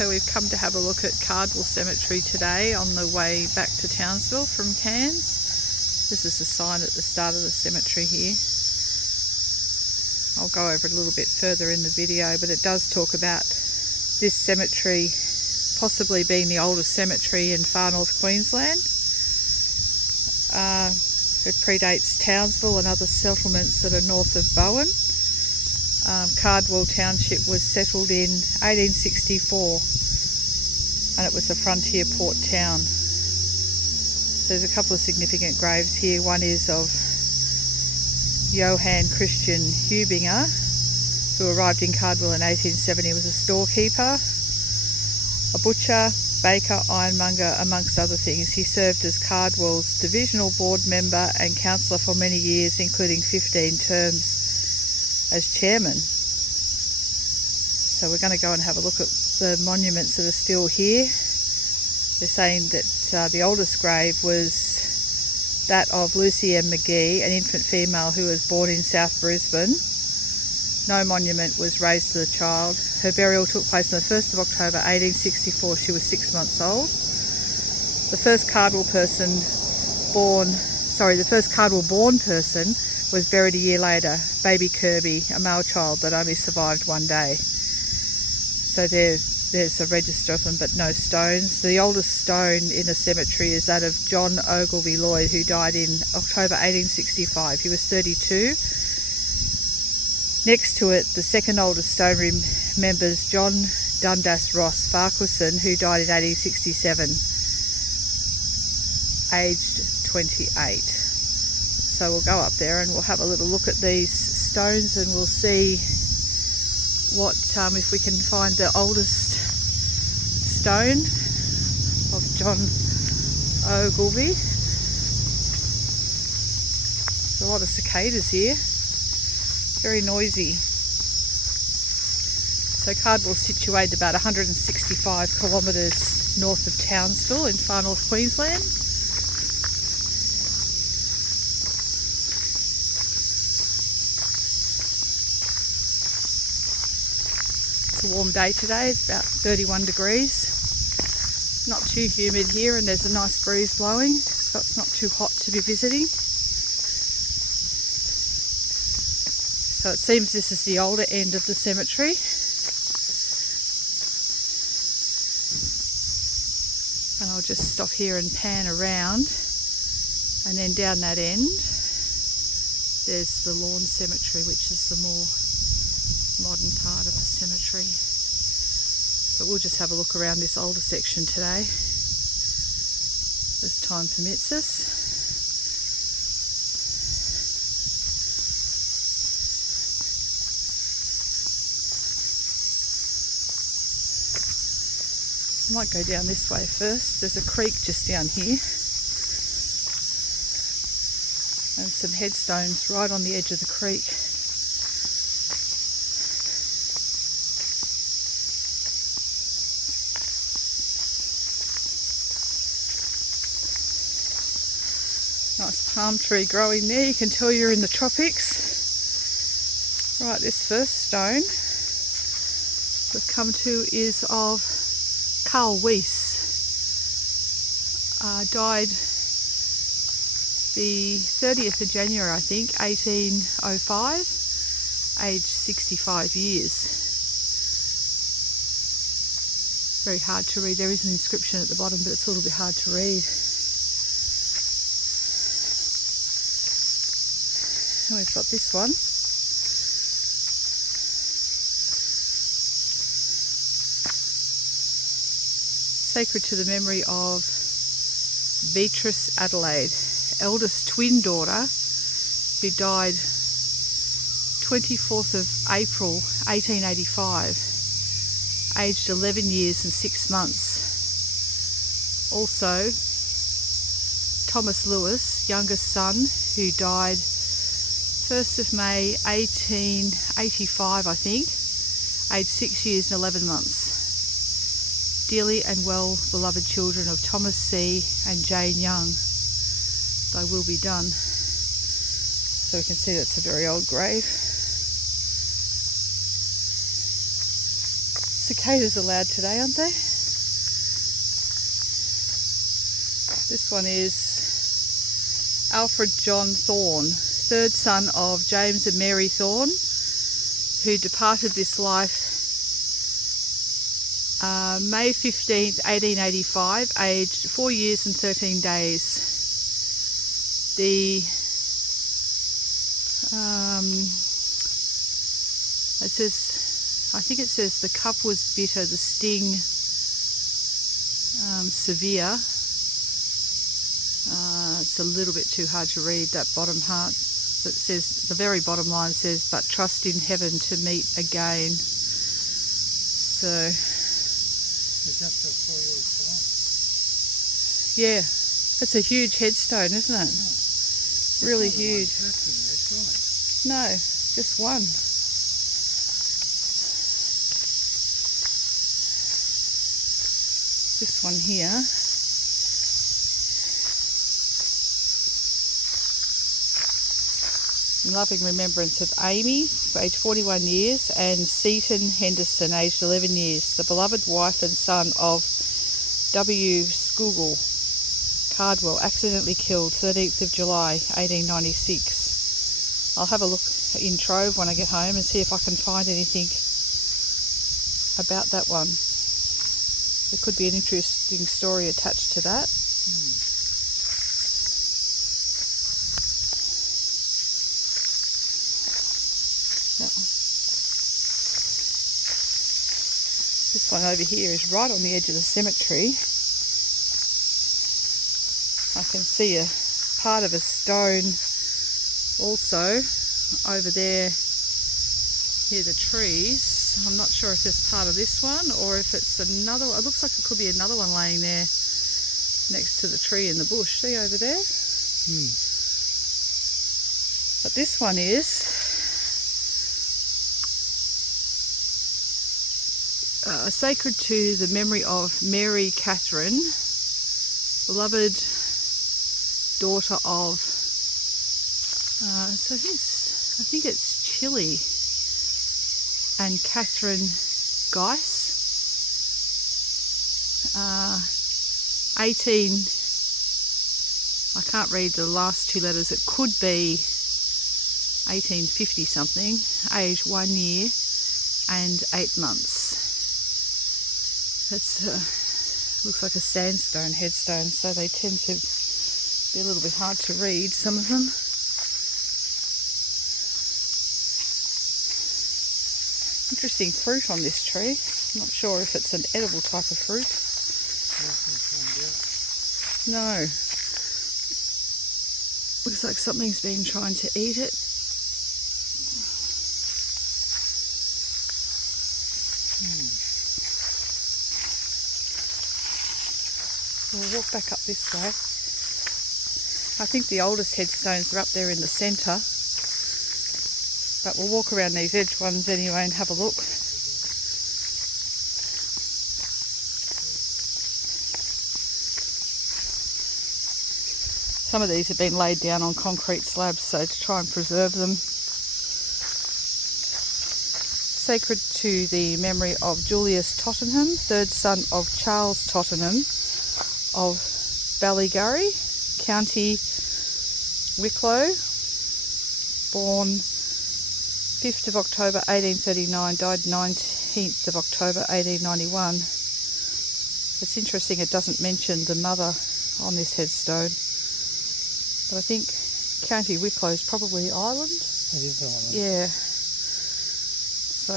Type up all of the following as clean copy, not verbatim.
So we've come to have a look at Cardwell Cemetery today on the way back to Townsville from Cairns. This is the sign at the start of the cemetery here. I'll go over it a little bit further in the video, but it does talk about this cemetery possibly being the oldest cemetery in far north Queensland. It predates Townsville and other settlements that are north of Bowen. Cardwell Township was settled in 1864 and it was a frontier port town. So there's a couple of significant graves here. One is of Johann Christian Hubinger, who arrived in Cardwell in 1870. He was a storekeeper, a butcher, baker, ironmonger, amongst other things. He served as Cardwell's divisional board member and councillor for many years, including 15 terms as chairman. So we're going to go and have a look at the monuments that are still here. They're saying that the oldest grave was that of Lucy M. McGee, an infant female who was born in South Brisbane. No monument was raised to the child. Her burial took place on the 1st of October 1864. She was 6 months old. The first Cardwell born person was buried a year later, baby Kirby, a male child that only survived one day. So there's a register of them, but no stones. The oldest stone in the cemetery is that of John Ogilvie Lloyd, who died in October 1865. He was 32. Next to it, the second oldest stone remembers John Dundas Ross Farquharson, who died in 1867, aged 28. So we'll go up there and we'll have a little look at these stones and we'll see what if we can find the oldest stone of John Ogilvie. There's a lot of cicadas here. Very noisy. So Cardwell's situated about 165 kilometres north of Townsville in far north Queensland. It's a warm day today, it's about 31 degrees. Not too humid here and there's a nice breeze blowing, so it's not too hot to be visiting. So it seems this is the older end of the cemetery. And I'll just stop here and pan around. And then down that end, there's the lawn cemetery, which is the more modern part of the cemetery. But we'll just have a look around this older section today, as time permits us. I might go down this way first. There's a creek just down here and some headstones right on the edge of the creek. Nice palm tree growing there. You can tell you're in the tropics. Right, this first stone we've come to is of Carl Weiss. Died the 30th of January, I think, 1805, aged 65 years. Very hard to read. There is an inscription at the bottom, but it's a little bit hard to read. And we've got this one. Sacred to the memory of Beatrice Adelaide, eldest twin daughter, who died 24th of April 1885, aged 11 years and 6 months. Also, Thomas Lewis, youngest son, who died 1st of May 1885, I think, aged 6 years and 11 months. Dearly and well beloved children of Thomas C. and Jane Young, thy will be done. So we can see that's a very old grave. cicadas are loud today, aren't they? This one is Alfred John Thorne, third son of James and Mary Thorne, who departed this life May 15th, 1885, aged 4 years and 13 days. It says, I think it says the cup was bitter, the sting severe. It's a little bit too hard to read, that bottom part. But it says, the very bottom line says, but trust in heaven to meet again. So, is that the 4-year-old stone? Yeah, that's a huge headstone, isn't it? No. Really huge. There, No, just one. This one here. In loving remembrance of Amy, aged 41 years, and Seaton Henderson, aged 11 years, the beloved wife and son of W. Scougal, Cardwell, accidentally killed 13th of July 1896. I'll have a look in Trove when I get home and see if I can find anything about that one. There could be an interesting story attached to that. That one. This one over here is right on the edge of the cemetery. I can see a part of a stone also over there near the trees. I'm not sure if it's part of this one or if it's another one. It looks like it could be another one laying there next to the tree in the bush. See over there? But this one is sacred to the memory of Mary Catherine, beloved daughter of, so I think it's Chile, and Catherine Geiss. 18, I can't read the last two letters, it could be 1850 something, age 1 year and 8 months. That's looks like a sandstone headstone, so they tend to be a little bit hard to read, some of them. Interesting fruit on this tree. I'm not sure if it's an edible type of fruit. No. Looks like something's been trying to eat it. We'll walk back up this way. I think the oldest headstones are up there in the centre, but we'll walk around these edge ones anyway and have a look. Some of these have been laid down on concrete slabs, so to try and preserve them. Sacred to the memory of Julius Tottenham, third son of Charles Tottenham of Ballygurry, County Wicklow, born 5th of October 1839, died 19th of October 1891. It's interesting it doesn't mention the mother on this headstone, but I think County Wicklow is probably Ireland. It is Ireland. Yeah. So,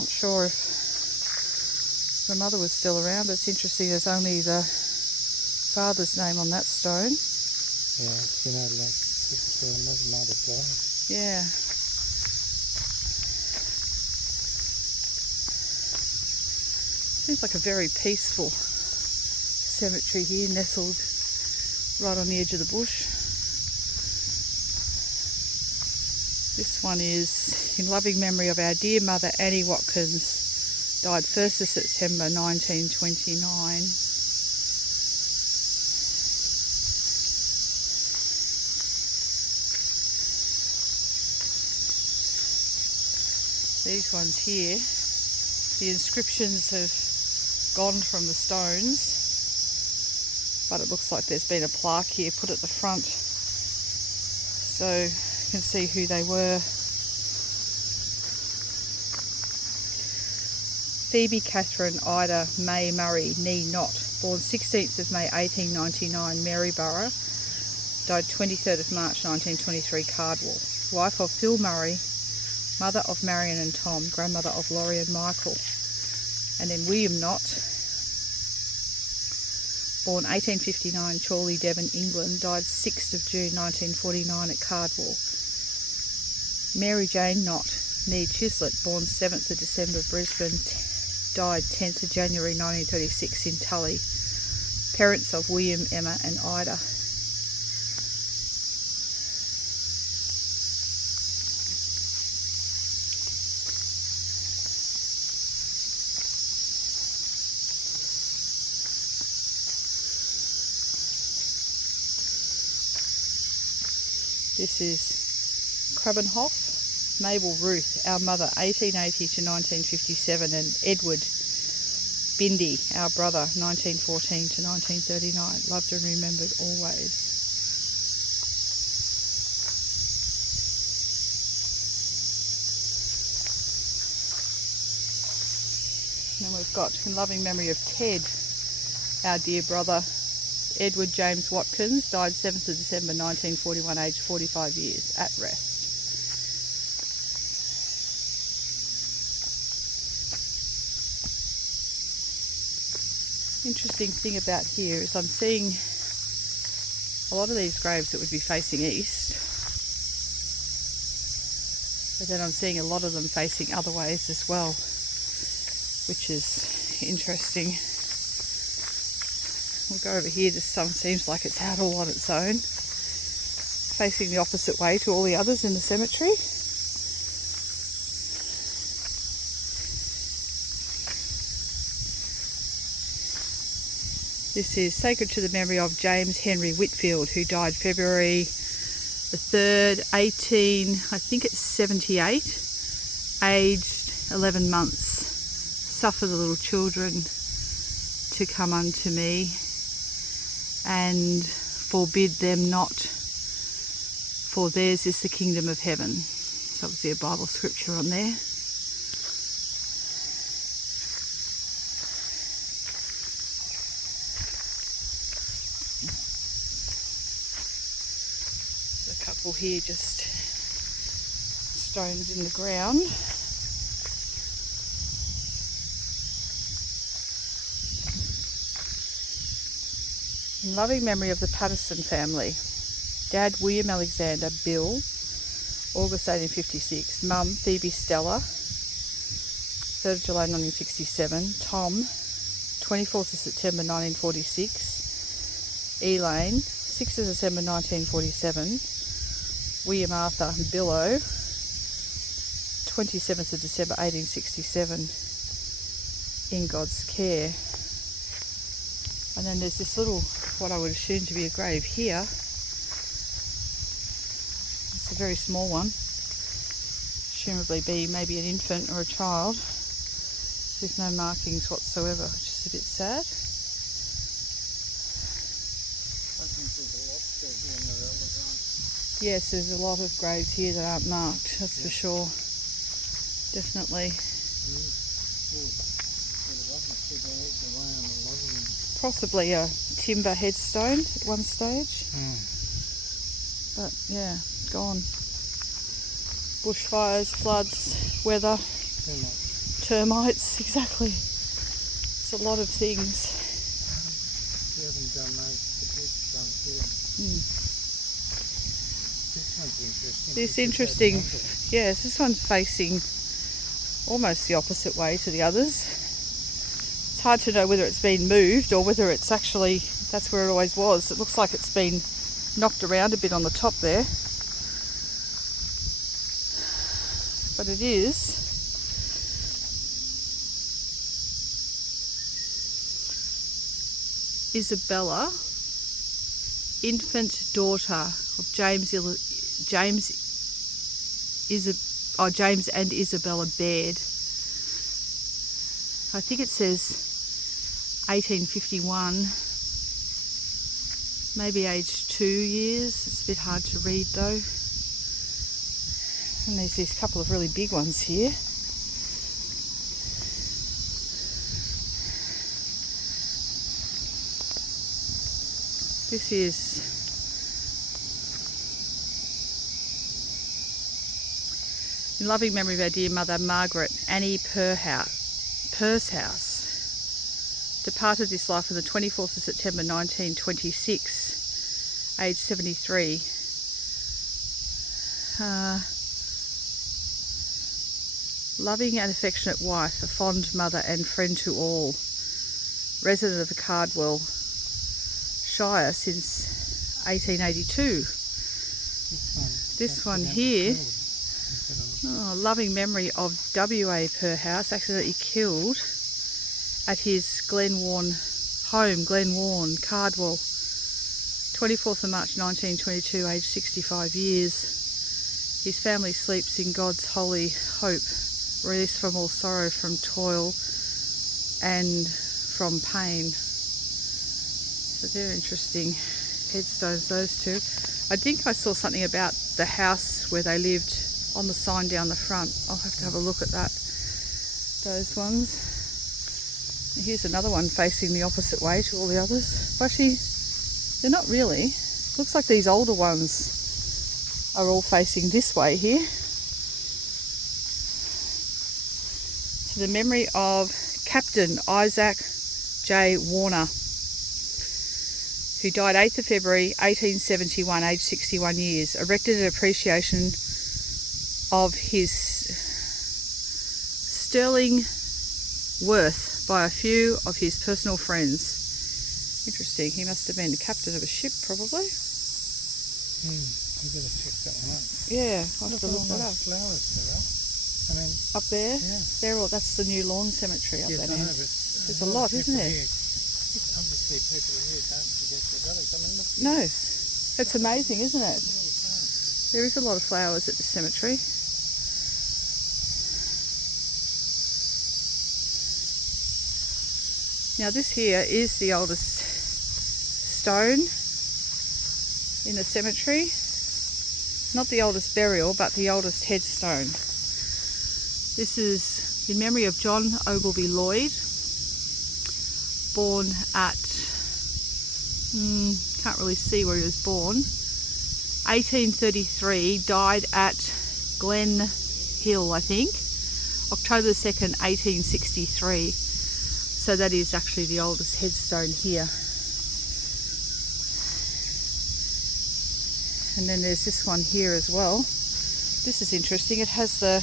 not sure if the mother was still around, but it's interesting there's only the father's name on that stone. Yeah, you know, like, the mother might have died. Yeah. Seems like a very peaceful cemetery here, nestled right on the edge of the bush. This one is in loving memory of our dear mother Annie Watkins, died 1st of September 1929. These ones here The inscriptions have gone from the stones, but it looks like there's been a plaque here put at the front, so you can see who they were. Phoebe Catherine Ida May Murray, nee Knott, born 16th of May 1899, Maryborough, died 23rd of March 1923, Cardwell. Wife of Phil Murray, mother of Marion and Tom, grandmother of Laurie and Michael. And then William Knott, born 1859, Chorley, Devon, England, died 6th of June 1949 at Cardwell. Mary Jane Knott, nee Chislett, born 7th of December, Brisbane, died 10th of January 1936 in Tully. Parents of William, Emma and Ida. This is Krabenhoff, Mabel Ruth, our mother, 1880 to 1957, and Edward Bindi, our brother, 1914 to 1939. Loved and remembered always. And then we've got, in loving memory of Ted, our dear brother, Edward James Watkins, died 7th of December 1941, aged 45 years, at rest. Interesting thing about here is I'm seeing a lot of these graves that would be facing east, but then I'm seeing a lot of them facing other ways as well, which is interesting. We'll go over here, just some seems like it's out all on its own, facing the opposite way to all the others in the cemetery. This is sacred to the memory of James Henry Whitfield, who died February the 3rd, 78, aged 11 months. Suffer the little children to come unto me, and forbid them not, for theirs is the kingdom of heaven. It's obviously a Bible scripture on there. There's a couple here, just stones in the ground. In loving memory of the Patterson family, Dad William Alexander Bill, August 1856, Mum Phoebe Stella, 3rd of July 1967, Tom, 24th of September 1946, Elaine, 6th of December 1947, William Arthur Billow, 27th of December 1867, in God's care. And then there's this little, what I would assume to be a grave here. It's a very small one. Presumably be maybe an infant or a child, with no markings whatsoever, which is a bit sad. I think there's a lot still here in the relevant. Yes, there's a lot of graves here that aren't marked, that's for sure. Definitely. Possibly a timber headstone at one stage. But yeah, gone. Bushfires, floods, weather, termites, exactly. It's a lot of things. You haven't done those big ones here. This one's interesting. This interesting, yes, this one's facing almost the opposite way to the others. It's hard to know whether it's been moved or whether it's actually, that's where it always was. It looks like it's been knocked around a bit on the top there. But it is. Isabella, infant daughter of James and Isabella Baird. I think it says 1851, maybe aged 2 years. It's a bit hard to read though. And there's these couple of really big ones here. This is in loving memory of our dear mother Margaret Annie Purse House, departed this life on the 24th of September 1926, aged 73. Loving and affectionate wife, a fond mother and friend to all, resident of the Cardwell Shire since 1882. This one here, loving memory of W.A. Purhouse, accidentally killed at his Glenwarn home, Glenwarn, Cardwell, 24th of March 1922, aged 65 years. His family sleeps in God's holy hope, released from all sorrow, from toil and from pain. So they're interesting headstones, those two. I think I saw something about the house where they lived on the sign down the front. I'll have to have a look at that. Those ones. And here's another one facing the opposite way to all the others. But actually, they're not really. Looks like these older ones are all facing this way here. To the memory of Captain Isaac J. Warner, who died 8th of February 1871, aged 61 years, erected in appreciation of his sterling worth by a few of his personal friends. Interesting, he must have been the captain of a ship probably. You better check that one out. Yeah, I'll have to look that up. Flowers there are. I mean, up there? Yeah. They're all, that's the new lawn cemetery up yes, there. I know, but there's a lot, isn't there? Obviously people here don't forget their relics. I mean, look. No, it's amazing, isn't it? There is a lot of flowers at the cemetery. Now this here is the oldest stone in the cemetery. Not the oldest burial, but the oldest headstone. This is in memory of John Ogilvy Lloyd, born at, can't really see where he was born, 1833, died at Glen Hill, I think, October 2nd, 1863. So that is actually the oldest headstone here. And then there's this one here as well. This is interesting. It has the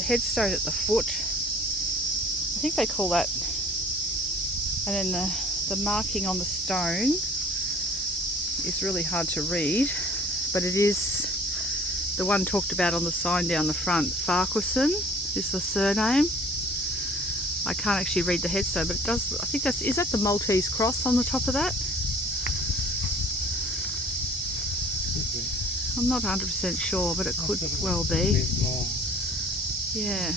headstone at the foot. I think they call that. And then the marking on the stone is really hard to read, but it is the one talked about on the sign down the front. Farquharson is the surname. I can't actually read the headstone, but it does. I think that's, is that the Maltese cross on the top of that? I'm not 100% sure, but it could well be. Yeah,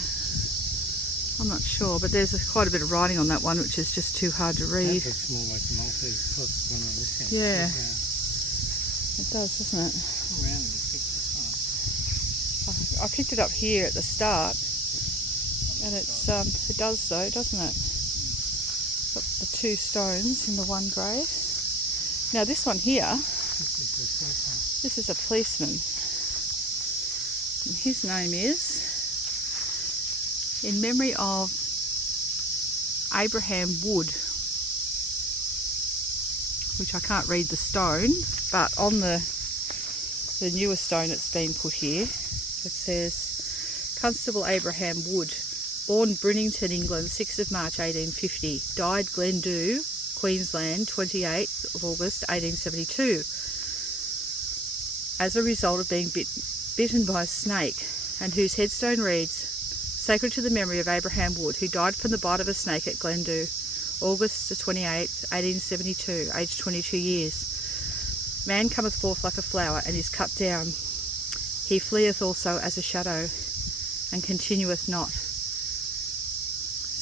I'm not sure, but there's quite a bit of writing on that one, which is just too hard to read. That looks more like the Maltese cross than on this end. Yeah, it does, doesn't it? Around you picked this up. I picked it up here at the start, and it's it does though, doesn't it? Got the two stones in the one grave. Now this one here, this is a policeman, and his name is, in memory of Abraham Wood, which I can't read the stone, but on the newer stone that's been put here, it says Constable Abraham Wood, born Brunington, England, 6th of March 1850, died Glendhu, Queensland, 28th of August 1872, as a result of being bitten by a snake, and whose headstone reads, Sacred to the memory of Abraham Wood, who died from the bite of a snake at Glendhu, August the 28th, 1872, aged 22 years. Man cometh forth like a flower, and is cut down. He fleeth also as a shadow, and continueth not.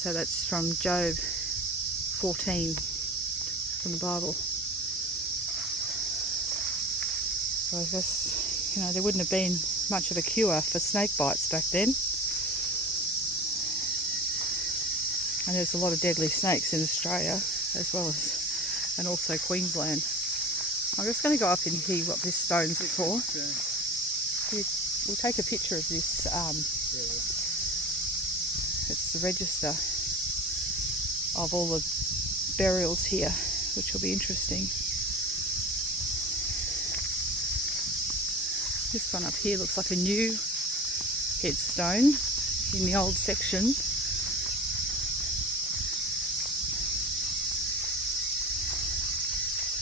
So that's from Job 14 from the Bible. So I guess, you know, there wouldn't have been much of a cure for snake bites back then. And there's a lot of deadly snakes in Australia as well as, and also Queensland. I'm just going to go up and see what this stone's for. We'll take a picture of this. It's the register of all the burials here, which will be interesting. This one up here looks like a new headstone in the old section.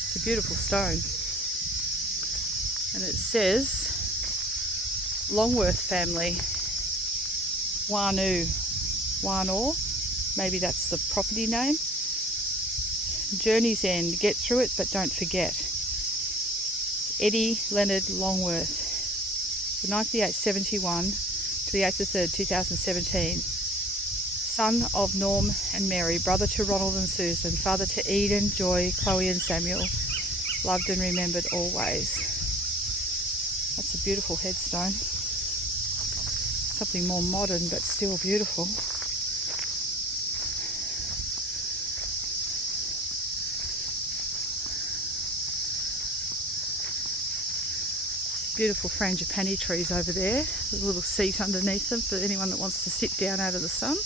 It's a beautiful stone. And it says, Longworth family, Wanor, maybe that's the property name. Journey's End, get through it but don't forget. Eddie Leonard Longworth, 1971 to the 8th of 3rd, 2017. Son of Norm and Mary, brother to Ronald and Susan, father to Eden, Joy, Chloe and Samuel, loved and remembered always. That's a beautiful headstone. Something more modern but still beautiful. Beautiful frangipani trees over there, with a little seat underneath them for anyone that wants to sit down out of the sun.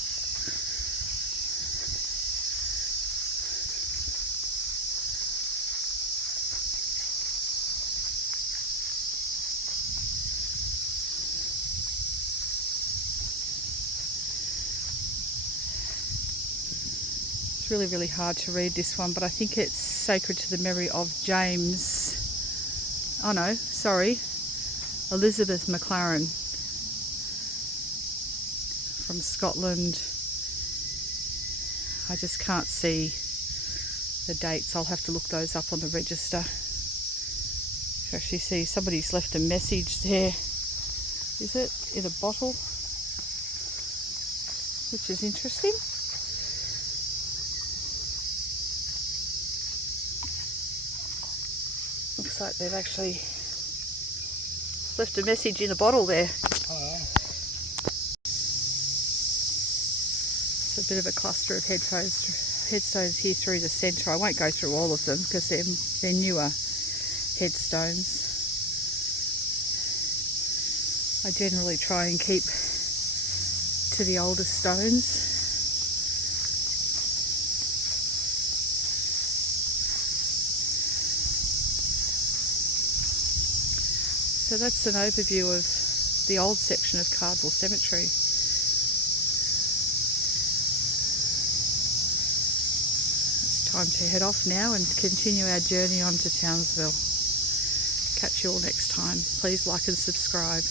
It's really, really hard to read this one, but I think it's sacred to the memory of James. Oh no, sorry. Elizabeth McLaren from Scotland. I just can't see the dates. I'll have to look those up on the register. You actually see somebody's left a message there. Is it in a bottle? Which is interesting. Looks like they've actually left a message in a bottle there. Oh. It's a bit of a cluster of headstones here through the centre. I won't go through all of them because they're newer headstones. I generally try and keep to the older stones. So that's an overview of the old section of Cardwell Cemetery. It's time to head off now and continue our journey on to Townsville. Catch you all next time. Please like and subscribe.